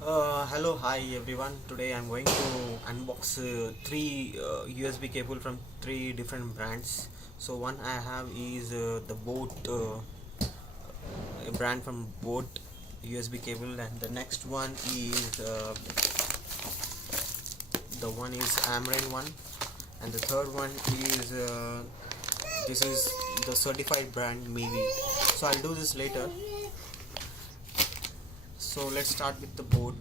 Hello, hi everyone. Today I'm going to unbox three USB cable from three different brands. So one I have is the Boat, a brand from Boat USB cable, and the next one is the one is Ambrane one, and the third one is this is the certified brand Mivi. So I'll do this later. So let's start with the boat.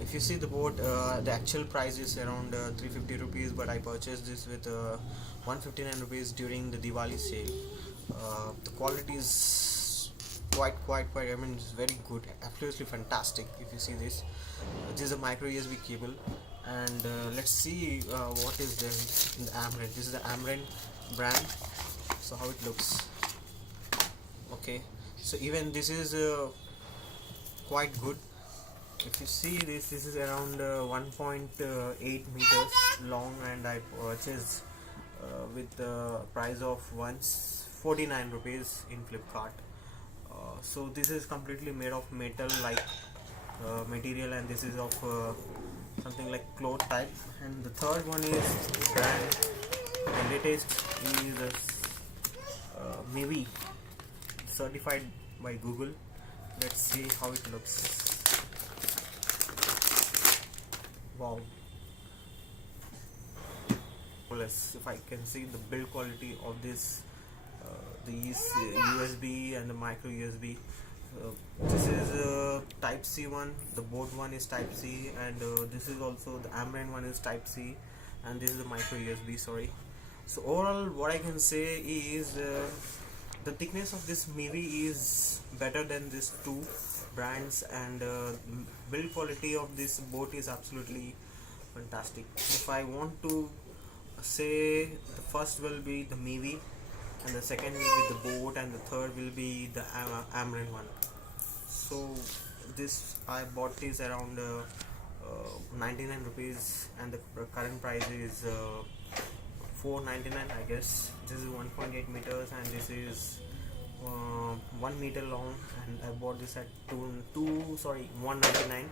If you see the boat, the actual price is around 350 rupees, but I purchased this with 159 rupees during the Diwali sale. The quality is quite, I mean, it's very good, absolutely fantastic. If you see this, this is a micro USB cable, and let's see what is there in the Ambrane. This is the Ambrane brand. So how it looks. Okay, so even this is quite good. If you see this is around 1.8 meters long, and I purchased with the price of 149 rupees in Flipkart. So this is completely made of metal like material, and this is of something like cloth type. And the third one is brand, the latest is Mivi, certified by Google. Let's see how it looks. Wow. Plus, if I can see the build quality of this, these USB and the micro USB. This is Type C one. The board one is Type C, and this is also the Ambrane one is Type C, and this is the micro USB. Sorry. So overall, what I can say is the thickness of this Mivi is better than these two brands, and build quality of this boat is absolutely fantastic. If I want to say, the first will be the Mivi, and the second will be the boat, and the third will be the Ambrane one. So this I bought this around 99 rupees, and the current price is 499, I guess. This is 1.8 meters, and this is 1 meter long, and I bought this at 199.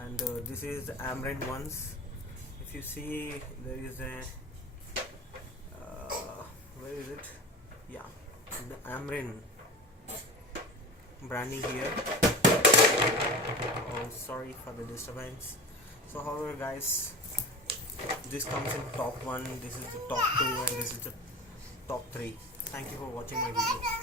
And this is the Ambrane ones. If you see, there is a where is it? Yeah, the Ambrane branding here. Oh, sorry for the disturbance. So however guys, this comes in top 1, this is the top 2, and this is the top 3. Thank you for watching my video.